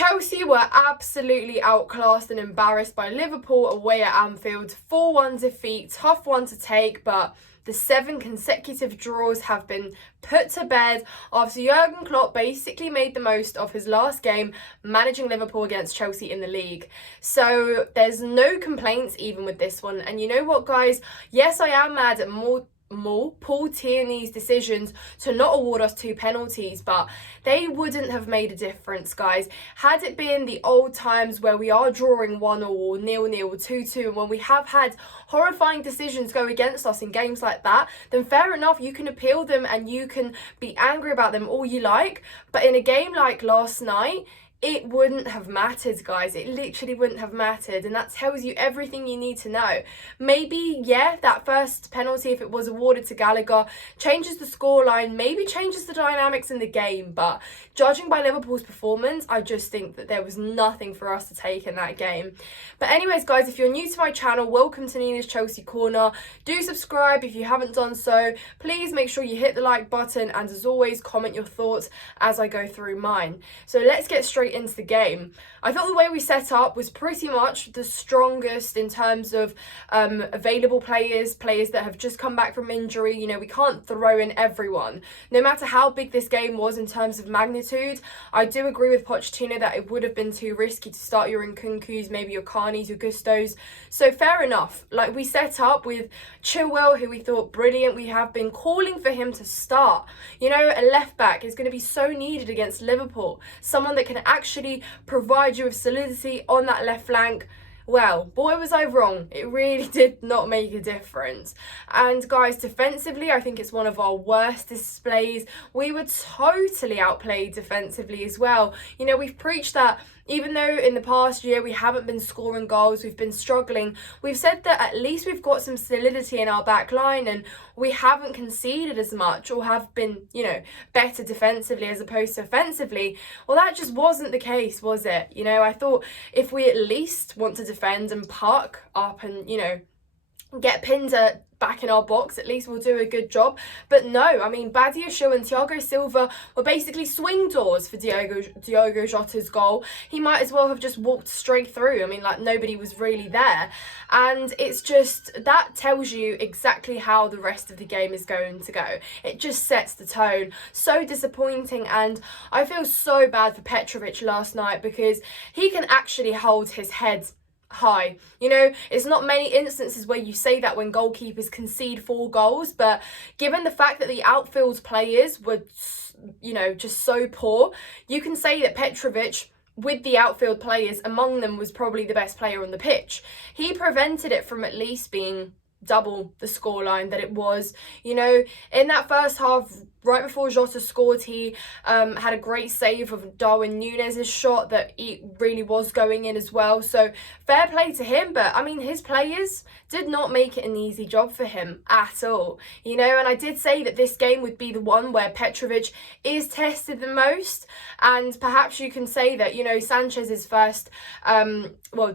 Chelsea were absolutely outclassed and embarrassed by Liverpool away at Anfield. 4-1 defeat, tough one to take, but the 7 consecutive draws have been put to bed after Jürgen Klopp basically made the most of his last game managing Liverpool against Chelsea in the league. So there's no complaints even with this one. And you know what, guys? Yes, I am mad at Paul Tierney's decisions to not award us 2 penalties, but they wouldn't have made a difference, guys. Had it been the old times where we are drawing 1-1 or 0-0 or 2-2, and when we have had horrifying decisions go against us in games like that, then fair enough, you can appeal them and you can be angry about them all you like. But in a game like last night, it wouldn't have mattered, guys. It literally wouldn't have mattered, and that tells you everything you need to know. Maybe, yeah, that first penalty, if it was awarded to Gallagher, changes the scoreline, maybe changes the dynamics in the game, but judging by Liverpool's performance, I just think that there was nothing for us to take in that game. But anyways, guys, if you're new to my channel, welcome to Nina's Chelsea Corner. Do subscribe if you haven't done so. Please make sure you hit the like button, and as always, comment your thoughts as I go through mine. So let's get straight into the game. I thought the way we set up was pretty much the strongest in terms of available players that have just come back from injury. You know, we can't throw in everyone. No matter how big this game was in terms of magnitude, I do agree with Pochettino that it would have been too risky to start your Nkunkus, maybe your Carneys, your Gustos. So fair enough. Like, we set up with Chilwell, who we thought brilliant. We have been calling for him to start. You know, a left back is going to be so needed against Liverpool. Someone that can actually provide you with solidity on that left flank. Well, boy, was I wrong. It really did not make a difference. And guys, defensively, I think it's one of our worst displays. We were totally outplayed defensively as well. You know, we've preached that even though in the past year we haven't been scoring goals, we've been struggling, we've said that at least we've got some solidity in our back line and we haven't conceded as much or have been, you know, better defensively as opposed to offensively. Well, that just wasn't the case, was it? You know, I thought if we at least want to defend and park up and, you know, get pinned back in our box, at least we'll do a good job. But no, I mean, Badiashile and Thiago Silva were basically swing doors for Diogo Jota's goal. He might as well have just walked straight through. I mean, like, nobody was really there. And it's just, that tells you exactly how the rest of the game is going to go. It just sets the tone. So disappointing, and I feel so bad for Petrovic last night because he can actually hold his head high. You know, it's not many instances where you say that when goalkeepers concede 4 goals, but given the fact that the outfield players were, you know, just so poor, you can say that Petrovic, with the outfield players among them, was probably the best player on the pitch. He prevented it from at least being double the scoreline that it was. You know, in that first half, right before Jota scored, he had a great save of Darwin Núñez's shot that he really was going in as well. So fair play to him, but I mean, his players did not make it an easy job for him at all. You know, and I did say that this game would be the one where Petrovic is tested the most, and perhaps you can say that, you know, Sanchez's first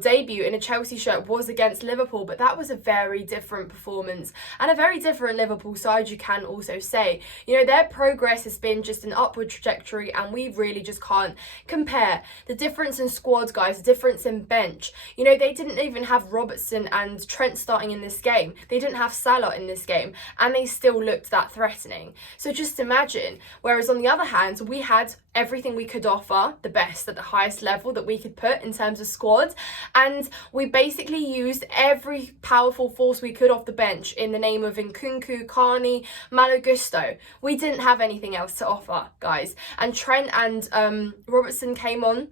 debut in a Chelsea shirt was against Liverpool, but that was a very different performance and a very different Liverpool side, you can also say. You know, their progress has been just an upward trajectory, and we really just can't compare. The difference in squad, guys, the difference in bench. You know, they didn't even have Robertson and Trent starting in this game. They didn't have Salah in this game, and they still looked that threatening. So just imagine. Whereas on the other hand, we had everything we could offer, the best at the highest level that we could put in terms of squad, and we basically used every powerful force we could off the bench in the name of Nkunku, Carney, Malo Gusto. We didn't have anything else to offer, guys. And Trent and Robertson came on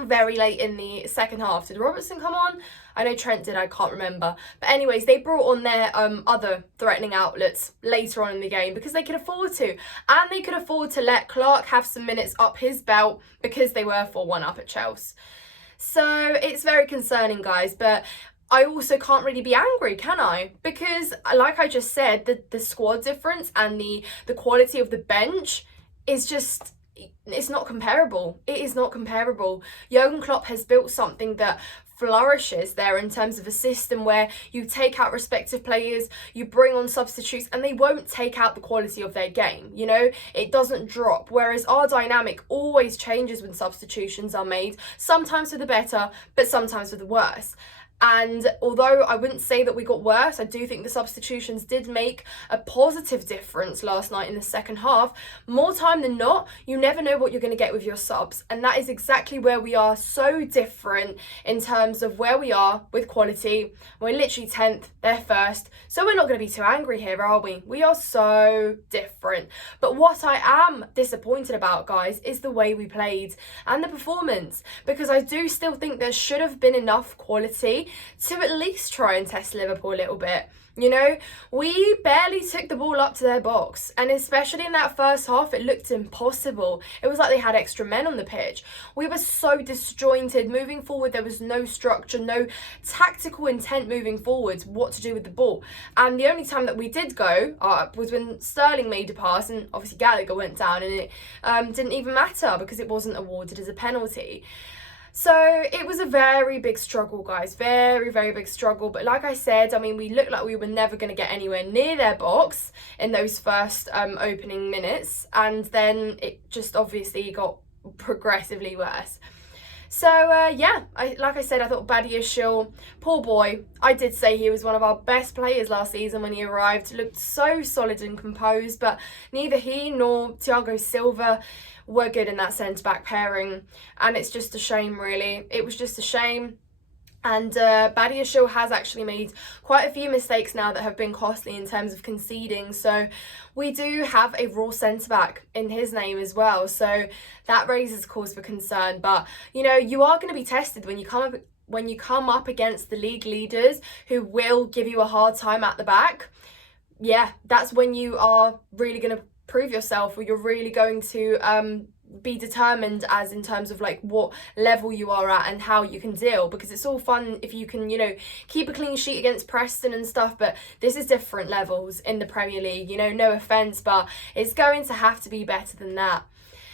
very late in the second half. Did Robertson come on? I know Trent did, I can't remember. But anyways, they brought on their other threatening outlets later on in the game because they could afford to. And they could afford to let Clark have some minutes up his belt because they were 4-1 up at Chelsea. So it's very concerning, guys. But I also can't really be angry, can I? Because like I just said, the squad difference and the quality of the bench is just, it's not comparable. It is not comparable. Jürgen Klopp has built something that flourishes there in terms of a system where you take out respective players, you bring on substitutes, and they won't take out the quality of their game. You know, it doesn't drop. Whereas our dynamic always changes when substitutions are made, sometimes for the better, but sometimes for the worse. And although I wouldn't say that we got worse, I do think the substitutions did make a positive difference last night in the second half. More time than not, you never know what you're going to get with your subs. And that is exactly where we are so different in terms of where we are with quality. We're literally 10th, they're 1st. So we're not going to be too angry here, are we? We are so different. But what I am disappointed about, guys, is the way we played and the performance. Because I do still think there should have been enough quality to at least try and test Liverpool a little bit. You know, we barely took the ball up to their box, and especially in that first half, it looked impossible. It was like they had extra men on the pitch. We were so disjointed. Moving forward, there was no structure, no tactical intent moving forward, what to do with the ball. And the only time that we did go up was when Sterling made a pass, and obviously Gallagher went down, and it didn't even matter because it wasn't awarded as a penalty. So it was a very big struggle, guys. Very, very big struggle. But like I said, I mean, we looked like we were never going to get anywhere near their box in those first opening minutes. And then it just obviously got progressively worse. So, yeah, like I said, I thought Badiashile, poor boy, I did say he was one of our best players last season when he arrived. Looked so solid and composed, but neither he nor Thiago Silva were good in that centre-back pairing. And it's just a shame, really. It was just a shame. And Badiashile has actually made quite a few mistakes now that have been costly in terms of conceding. So we do have a raw centre-back in his name as well. So that raises cause for concern. But, you know, you are going to be tested when you come up against the league leaders who will give you a hard time at the back. Yeah, that's when you are really going to prove yourself, or you're really going to be determined as in terms of like what level you are at and how you can deal. Because it's all fun if you can, you know, keep a clean sheet against Preston and stuff, but this is different levels in the Premier League, you know, no offence, but it's going to have to be better than that.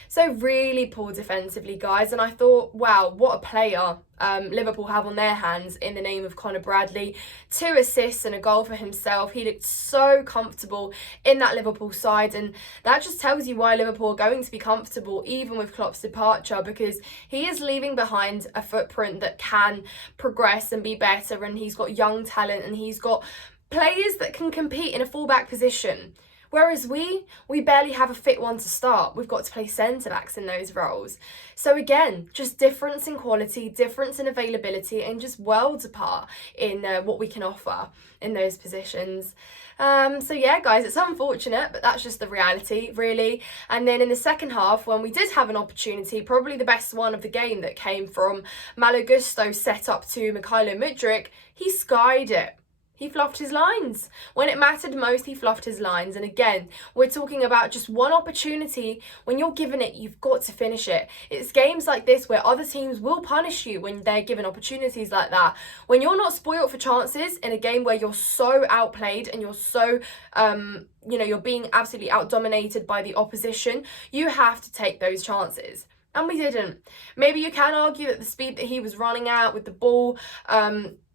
So really poor defensively, guys, and I thought, wow, what a player Liverpool have on their hands in the name of Conor Bradley. 2 assists and a goal for himself. He looked so comfortable in that Liverpool side, and that just tells you why Liverpool are going to be comfortable even with Klopp's departure, because he is leaving behind a footprint that can progress and be better, and he's got young talent and he's got players that can compete in a fullback position. Whereas we barely have a fit one to start. We've got to play centre-backs in those roles. So again, just difference in quality, difference in availability, and just worlds apart in what we can offer in those positions. So yeah, guys, it's unfortunate, but that's just the reality, really. And then in the second half, when we did have an opportunity, probably the best one of the game that came from Malo Gusto set up to Mykhailo Mudryk, he skied it. He fluffed his lines. When it mattered most, he fluffed his lines. And again, we're talking about just one opportunity. When you're given it, you've got to finish it. It's games like this where other teams will punish you when they're given opportunities like that. When you're not spoiled for chances in a game where you're so outplayed and you're so, you know, you're being absolutely out-dominated by the opposition, you have to take those chances. And we didn't. Maybe you can argue that the speed that he was running at with the ball,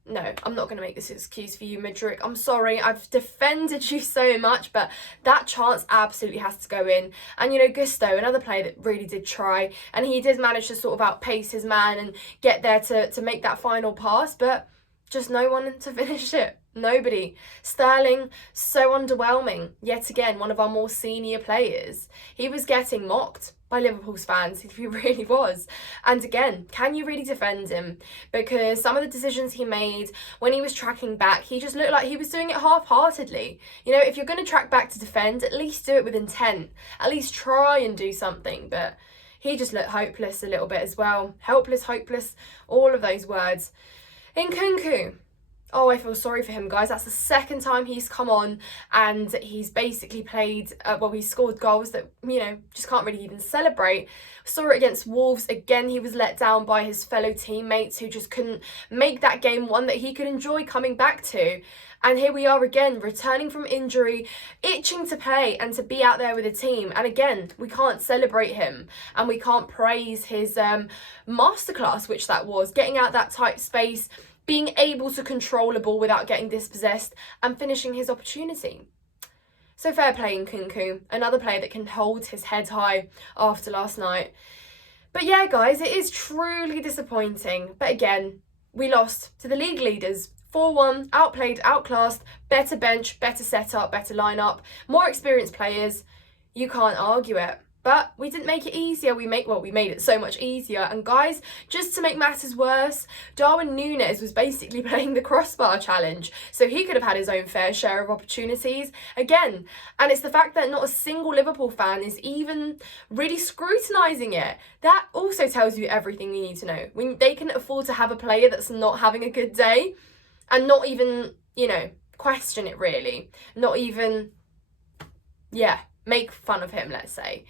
no, I'm not going to make this excuse for you, Mudryk. I'm sorry, I've defended you so much, but that chance absolutely has to go in. And, you know, Gusto, another player that really did try, and he did manage to sort of outpace his man and get there to make that final pass, but just no one to finish it. Nobody. Sterling, so underwhelming. Yet again, one of our more senior players. He was getting mocked by Liverpool's fans, he really was. And again, can you really defend him? Because some of the decisions he made when he was tracking back, he just looked like he was doing it half-heartedly. You know, if you're going to track back to defend, at least do it with intent. At least try and do something. But he just looked hopeless a little bit as well. Helpless, hopeless, all of those words. Nkunku. Oh, I feel sorry for him, guys. That's the second time he's come on and he's basically played, he scored goals that, just can't really even celebrate. Saw it against Wolves. Again, he was let down by his fellow teammates who just couldn't make that game one that he could enjoy coming back to. And here we are again, returning from injury, itching to play and to be out there with a team. And again, we can't celebrate him and we can't praise his masterclass, which that was, getting out that tight space, being able to control a ball without getting dispossessed and finishing his opportunity. So fair play in Nkunku, another player that can hold his head high after last night. But yeah, guys, it is truly disappointing. But again, we lost to the league leaders. 4-1, outplayed, outclassed, better bench, better setup, better lineup, more experienced players. You can't argue it. But we didn't make it easier. We made it so much easier. And guys, just to make matters worse, Darwin Núñez was basically playing the crossbar challenge. So he could have had his own fair share of opportunities again. And it's the fact that not a single Liverpool fan is even really scrutinising it. That also tells you everything you need to know. When they can afford to have a player that's not having a good day and not even, question it really. Not even, make fun of him, let's say.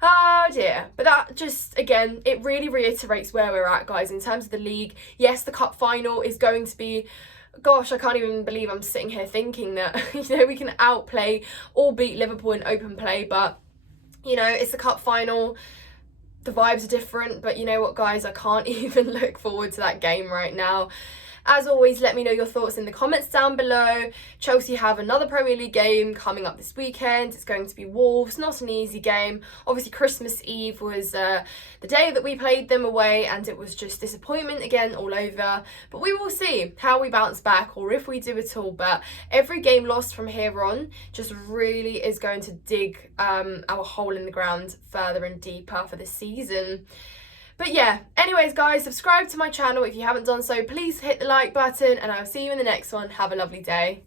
Oh dear. But that just, again, it really reiterates where we're at, guys, in terms of the league. Yes, the cup final is going to be, gosh, I can't even believe I'm sitting here thinking that, we can outplay or beat Liverpool in open play. But, it's the cup final. The vibes are different. But you know what, guys, I can't even look forward to that game right now. As always, let me know your thoughts in the comments down below. Chelsea have another Premier League game coming up this weekend. It's going to be Wolves. Not an easy game. Obviously, Christmas Eve was the day that we played them away, and it was just disappointment again all over. But we will see how we bounce back, or if we do at all. But every game lost from here on just really is going to dig our hole in the ground further and deeper for this season. But yeah, anyways, guys, subscribe to my channel if you haven't done so. Please hit the like button and I'll see you in the next one. Have a lovely day.